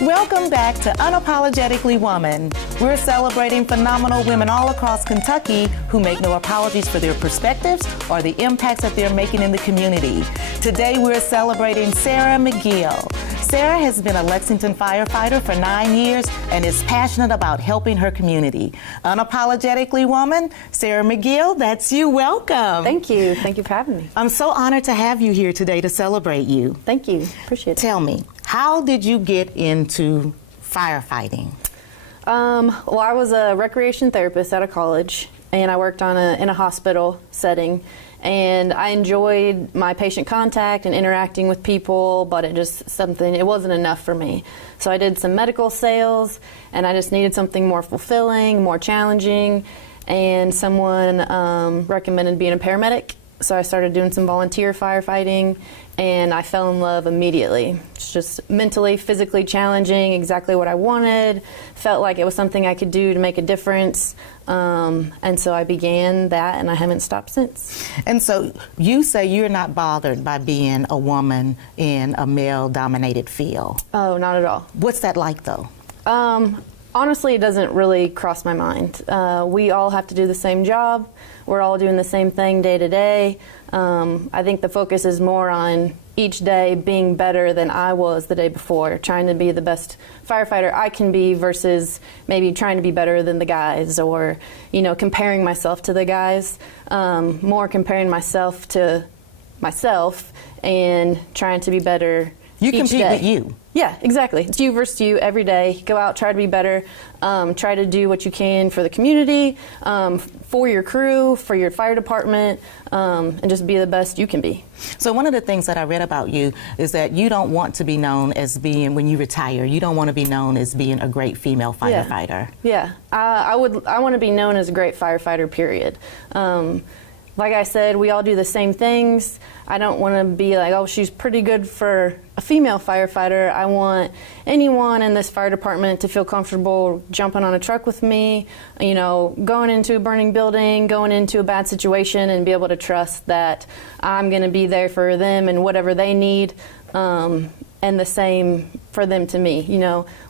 Welcome back to Unapologetically Woman. We're celebrating phenomenal women all across Kentucky who make no apologies for their perspectives or the impacts that they're making in the community. Today we're celebrating Sarah McGill. Sarah has been a Lexington firefighter for 9 years and is passionate about helping her community. Unapologetically Woman, Sarah McGill, that's you. Welcome. Thank you. Thank you for having me. I'm so honored to have you here today to celebrate you. Thank you. Appreciate it. Tell me, how did you get into firefighting? Well, I was a recreation therapist out of college, and I worked in a hospital setting. And I enjoyed my patient contact and interacting with people, but it wasn't enough for me. So I did some medical sales, and I just needed something more fulfilling, more challenging, and someone recommended being a paramedic. So I started doing some volunteer firefighting, and I fell in love immediately. It's just mentally, physically challenging, exactly what I wanted. Felt like it was something I could do to make a difference. And so I began that, and I haven't stopped since. And so you say you're not bothered by being a woman in a male-dominated field. Oh, not at all. What's that like, though? Honestly, it doesn't really cross my mind. We all have to do the same job. We're all doing the same thing day to day. I think the focus is more on each day being better than I was the day before, trying to be the best firefighter I can be versus maybe trying to be better than the guys, or, comparing myself to the guys. More comparing myself to myself and trying to be better. You compete with you. Yeah, exactly. It's you versus you every day. Go out, try to be better, try to do what you can for the community, for your crew, for your fire department, and just be the best you can be. So one of the things that I read about you is that you don't want to be known as being, when you retire, you don't want to be known as being a great female firefighter. Yeah, I want to be known as a great firefighter, period. Like I said, we all do the same things. I don't want to be like, oh, she's pretty good for a female firefighter. I want anyone in this fire department to feel comfortable jumping on a truck with me, going into a burning building, going into a bad situation, and be able to trust that I'm going to be there for them and whatever they need. And the same for them to me.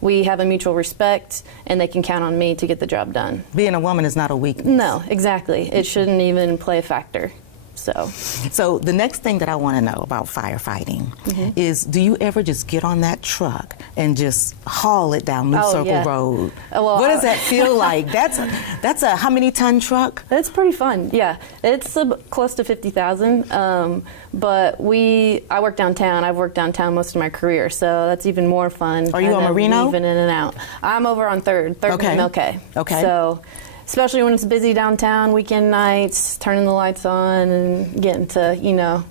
We have a mutual respect, and they can count on me to get the job done. Being a woman is not a weakness. No, exactly. It shouldn't even play a factor. So the next thing that I want to know about firefighting is, do you ever just get on that truck and just haul it down New Circle Road? Well, what does that feel like? That's a how many ton truck? It's pretty fun. Yeah, it's close to 50,000. But I work downtown. I've worked downtown most of my career, so that's even more fun. Are you on Marino? Even in and out. I'm over on Third and MLK. Okay. So, especially when it's busy downtown, weekend nights, turning the lights on and getting to,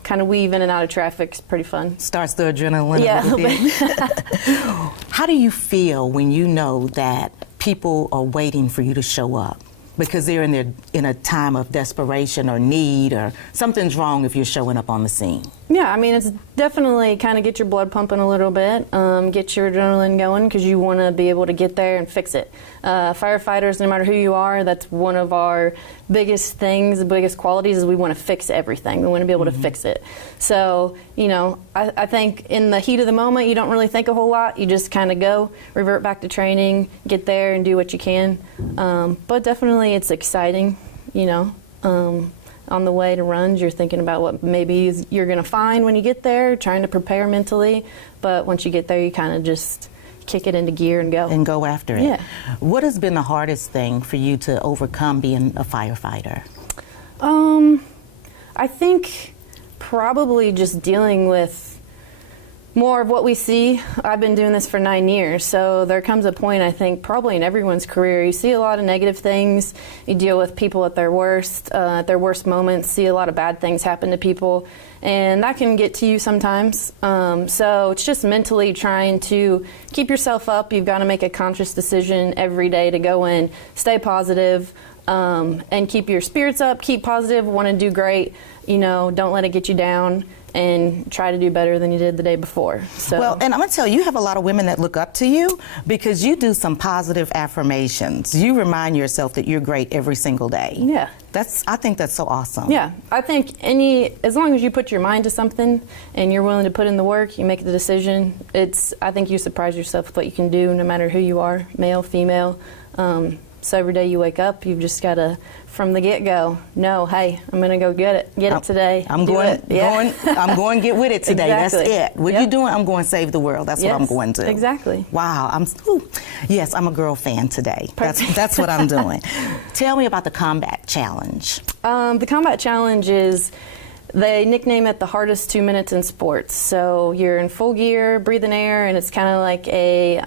kind of weave in and out of traffic is pretty fun. Starts the adrenaline a little bit. How do you feel when you know that people are waiting for you to show up? Because they're in a time of desperation or need, or something's wrong if you're showing up on the scene. Yeah, I mean, it's definitely kind of get your blood pumping a little bit, get your adrenaline going, because you want to be able to get there and fix it. Firefighters, no matter who you are, that's one of our biggest things, the biggest qualities is we want to fix everything. We want to be able to fix it. So, I think in the heat of the moment, you don't really think a whole lot. You just kind of go, revert back to training, get there and do what you can. But definitely it's exciting, on the way to runs, you're thinking about what maybe you're going to find when you get there, trying to prepare mentally. But once you get there, you kind of just kick it into gear and go. And go after it. Yeah. What has been the hardest thing for you to overcome being a firefighter? I think probably just dealing with more of what we see. I've been doing this for 9 years, so there comes a point, I think, probably in everyone's career, you see a lot of negative things, you deal with people at their worst moments, see a lot of bad things happen to people, and that can get to you sometimes. So it's just mentally trying to keep yourself up. You've got to make a conscious decision every day to go in, stay positive, and keep your spirits up, keep positive, want to do great, don't let it get you down, and try to do better than you did the day before. So. Well, and I'm going to tell you, you have a lot of women that look up to you because you do some positive affirmations. You remind yourself that you're great every single day. Yeah. I think that's so awesome. Yeah, I think as long as you put your mind to something and you're willing to put in the work, you make the decision, I think you surprise yourself with what you can do no matter who you are, male, female. So every day you wake up, you've just got to, from the get-go, know, hey, I'm going to go get it today. I'm going to get with it today. Exactly. That's it. What you doing? I'm going to save the world. That's what I'm going to. Exactly. Wow. Yes, I'm a girl fan today. That's what I'm doing. Tell me about the combat challenge. The combat challenge is, they nickname it the hardest 2 minutes in sports. So you're in full gear, breathing air, and it's kind of like a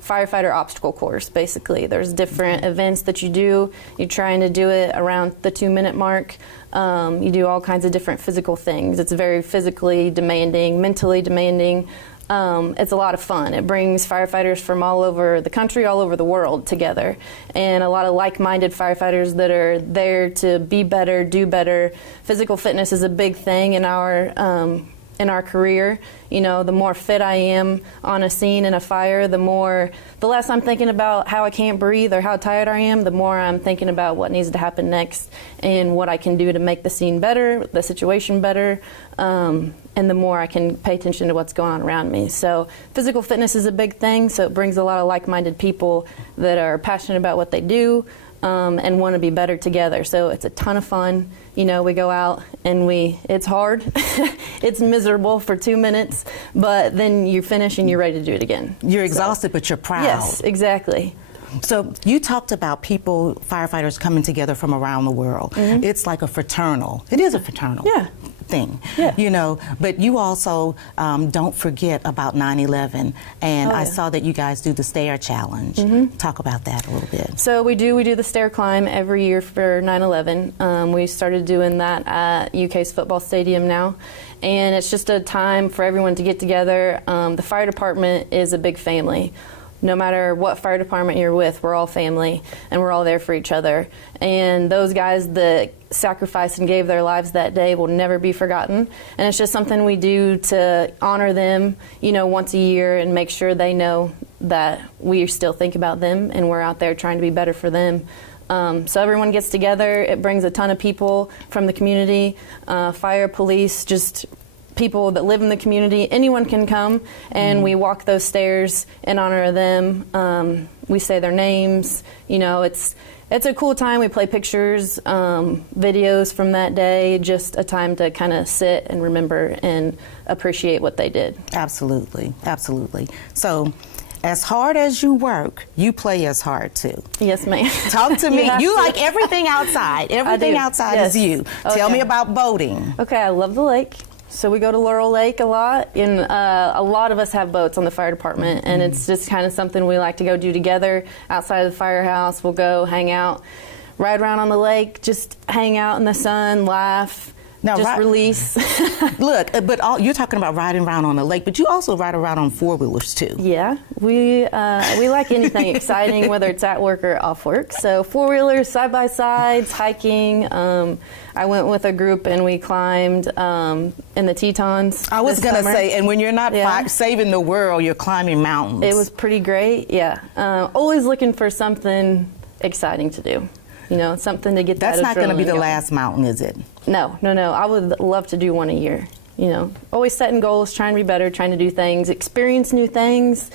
firefighter obstacle course, basically. There's different events that you do. You're trying to do it around the 2 minute mark. You do all kinds of different physical things. It's very physically demanding, mentally demanding. It's a lot of fun. It brings firefighters from all over the country, all over the world together, and a lot of like-minded firefighters that are there to be better, do better. Physical fitness is a big thing in our career. You know, the more fit I am on a scene in a fire, the less I'm thinking about how I can't breathe or how tired I am, the more I'm thinking about what needs to happen next and what I can do to make the scene better, the situation better, and the more I can pay attention to what's going on around me. So physical fitness is a big thing, so it brings a lot of like-minded people that are passionate about what they do, and want to be better together. So it's a ton of fun. You know, we go out and it's hard. It's miserable for 2 minutes, but then you finish and you're ready to do it again. You're exhausted, but you're proud. Yes, exactly. So you talked about firefighters coming together from around the world. Mm-hmm. It's like it is a fraternal thing, you know, but you also don't forget about 9/11, and I saw that you guys do the Stair Challenge. Mm-hmm. Talk about that a little bit. So we do the Stair Climb every year for 9/11. We started doing that at UK's football stadium now, and it's just a time for everyone to get together. The fire department is a big family. No matter what fire department you're with, we're all family, and we're all there for each other. And those guys that sacrificed and gave their lives that day will never be forgotten. And it's just something we do to honor them, you know, once a year and make sure they know that we still think about them and we're out there trying to be better for them. So everyone gets together. It brings a ton of people from the community, fire, police, just people that live in the community. Anyone can come, and we walk those stairs in honor of them. We say their names. You know, it's a cool time. We play pictures, videos from that day, just a time to kind of sit and remember and appreciate what they did. Absolutely, absolutely. So, as hard as you work, you play as hard too. Yes, ma'am. Talk to me. You like everything outside. Everything outside is you. Tell me about boating. Okay, I love the lake. So we go to Laurel Lake a lot, and a lot of us have boats on the fire department, and it's just kind of something we like to go do together outside of the firehouse. We'll go hang out, ride around on the lake, just hang out in the sun, laugh, release. Look, but you're talking about riding around on the lake, but you also ride around on four-wheelers too. Yeah, we like anything exciting, whether it's at work or off work. So four-wheelers, side-by-sides, hiking. I went with a group and we climbed in the Tetons. I was going to say, and when you're not saving the world, you're climbing mountains. It was pretty great, yeah. Always looking for something exciting to do. You know, something to get that adrenaline. That's not going to be the last mountain, is it? No. I would love to do one a year. You know, always setting goals, trying to be better, trying to do things, experience new things.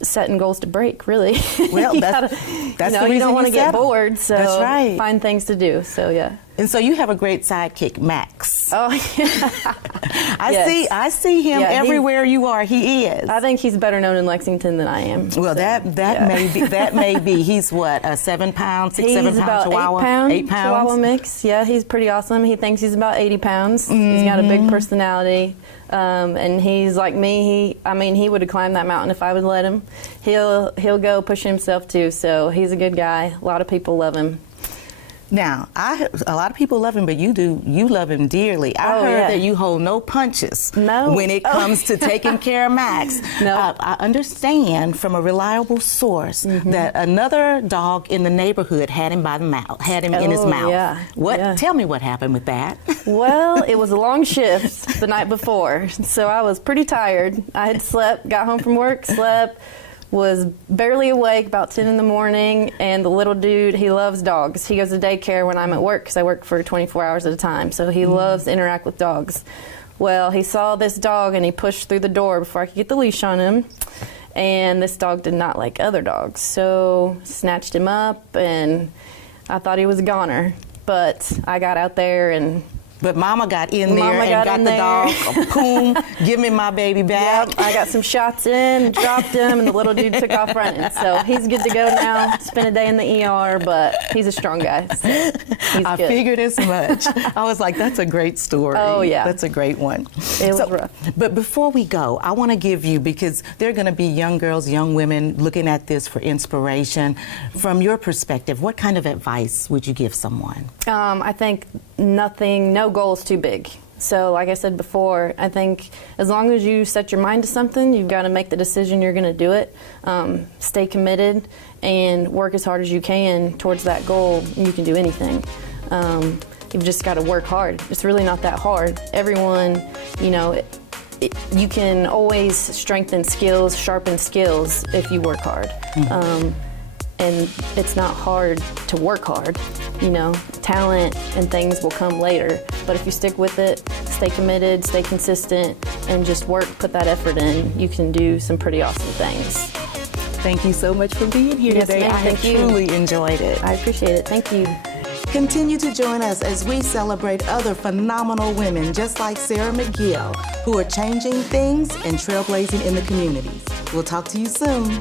Setting goals to break, really. Well, that's the reason you don't want to get bored, so that's right. Find things to do. So yeah. And so you have a great sidekick, Max. Oh yeah. I see him everywhere you are. He is. I think he's better known in Lexington than I am. Well, so, that may be. He's what, a 7 pound, 6, 7 pound about Chihuahua? 8 pounds. Chihuahua mix. Yeah, he's pretty awesome. He thinks he's about 80 pounds. Mm-hmm. He's got a big personality. And he's like me. He would have climbed that mountain if I would let him. He'll go push himself too. So he's a good guy. A lot of people love him. Now, a lot of people love him, but you love him dearly. I heard that you hold no punches when it comes to taking care of Max. No. I understand from a reliable source that another dog in the neighborhood had him by the mouth, had him in his mouth. Yeah. Tell me what happened with that. Well, it was a long shift the night before, so I was pretty tired. I had slept, got home from work, slept, was barely awake, about 10 in the morning, and the little dude, he loves dogs. He goes to daycare when I'm at work because I work for 24 hours at a time, so he loves to interact with dogs. Well, he saw this dog and he pushed through the door before I could get the leash on him, and this dog did not like other dogs, so snatched him up, and I thought he was a goner, but I got out there and But Mama got in there and got the dog. Boom, give me my baby back. Yep, I got some shots in, dropped him, and the little dude took off running. So he's good to go now. Spent a day in the ER, but he's a strong guy. So he's I good. figured as much. I was like, that's a great story. Oh, yeah. That's a great one. It was rough. But before we go, I want to give you, because there are going to be young girls, young women looking at this for inspiration. From your perspective, what kind of advice would you give someone? I think no goal is too big. So like I said before, I think as long as you set your mind to something, you've got to make the decision you're going to do it. Stay committed and work as hard as you can towards that goal, and you can do anything. You've just got to work hard. It's really not that hard. Everyone, you can always strengthen skills, sharpen skills if you work hard. And it's not hard to work hard. Talent and things will come later. But if you stick with it, stay committed, stay consistent, and just work, put that effort in, you can do some pretty awesome things. Thank you so much for being here today. Ma'am. I have truly enjoyed it. I appreciate it. Thank you. Continue to join us as we celebrate other phenomenal women just like Sarah McGill, who are changing things and trailblazing in the communities. We'll talk to you soon.